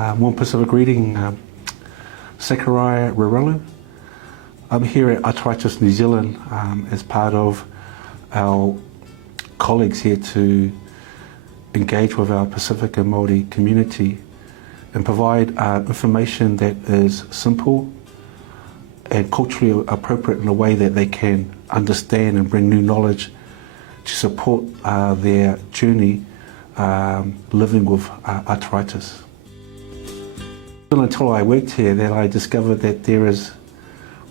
One Pacific greeting, Zechariah Reuelu. I'm here at Arthritis New Zealand as part of our colleagues here to engage with our Pacific and Māori community and provide information that is simple and culturally appropriate in a way that they can understand and bring new knowledge to support their journey living with arthritis. Until I worked here, that I discovered that there is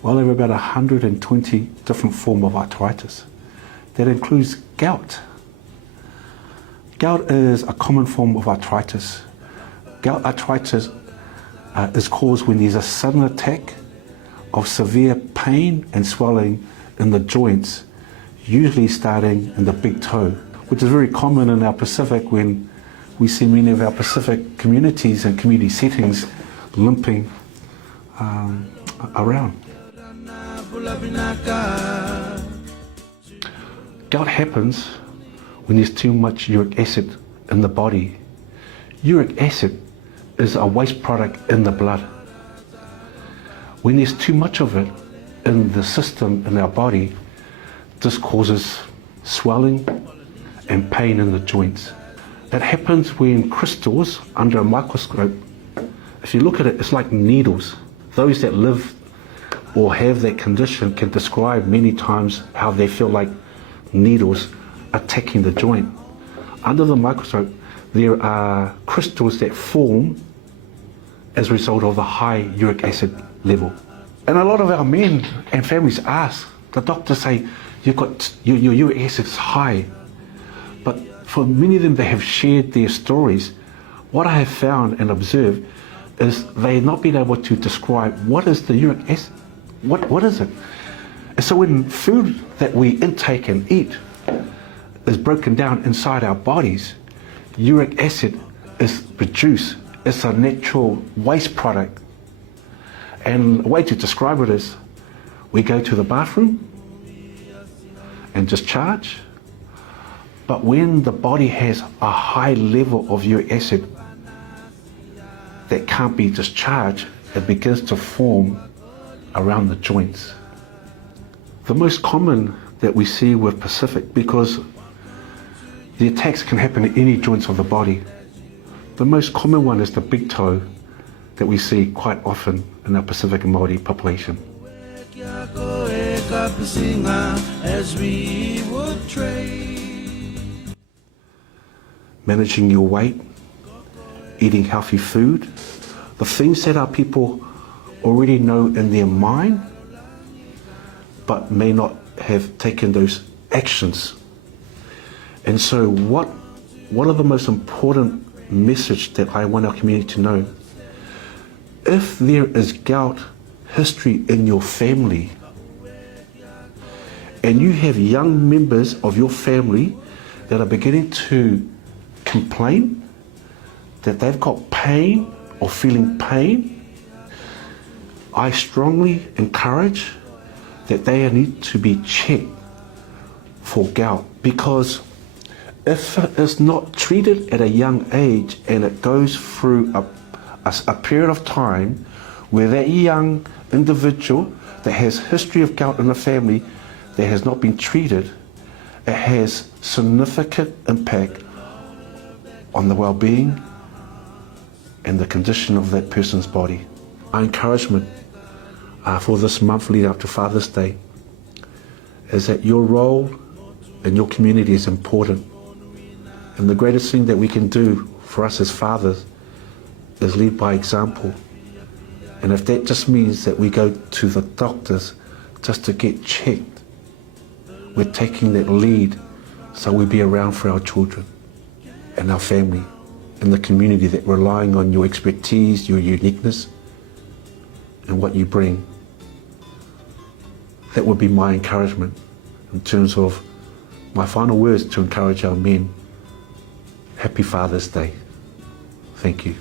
well over about 120 different forms of arthritis. That includes gout. Gout is a common form of arthritis. Gout arthritis is caused when there's a sudden attack of severe pain and swelling in the joints, usually starting in the big toe, which is very common in our Pacific when we see many of our Pacific communities and community settings limping around. Gout happens when there's too much uric acid in the body. Uric acid is a waste product in the blood. When there's too much of it in the system in our body, this causes swelling and pain in the joints. It happens when crystals under a microscope, if you look at it, it's like needles. Those that live or have that condition can describe many times how they feel like needles attacking the joint. Under the microscope, there are crystals that form as a result of the high uric acid level. And a lot of our men and families ask, the doctors say, your uric acid is high. But for many of them, they have shared their stories. What I have found and observed is they have not been able to describe what is the uric acid, what is it? And so when food that we intake and eat is broken down inside our bodies, uric acid is produced. It's a natural waste product. And a way to describe it is, we go to the bathroom and discharge, but when the body has a high level of uric acid that can't be discharged, it begins to form around the joints. The most common that we see with Pacific, because the attacks can happen at any joints of the body. The most common one is the big toe that we see quite often in our Pacific and Māori population. Managing your weight, eating healthy food, the things that our people already know in their mind, but may not have taken those actions. And so what are the most important message that I want our community to know? If there is gout history in your family, and you have young members of your family that are beginning to complain that they've got pain or feeling pain, I strongly encourage that they need to be checked for gout, because if it is not treated at a young age and it goes through a period of time where that young individual that has history of gout in the family that has not been treated, it has significant impact on the well-being and the condition of that person's body. Our encouragement for this month leading up to Father's Day is that your role in your community is important. And the greatest thing that we can do for us as fathers is lead by example. And if that just means that we go to the doctors just to get checked, we're taking that lead so we'll be around for our children and our family and the community that relying on your expertise, your uniqueness, and what you bring. That would be my encouragement in terms of my final words to encourage our men. Happy Father's Day. Thank you.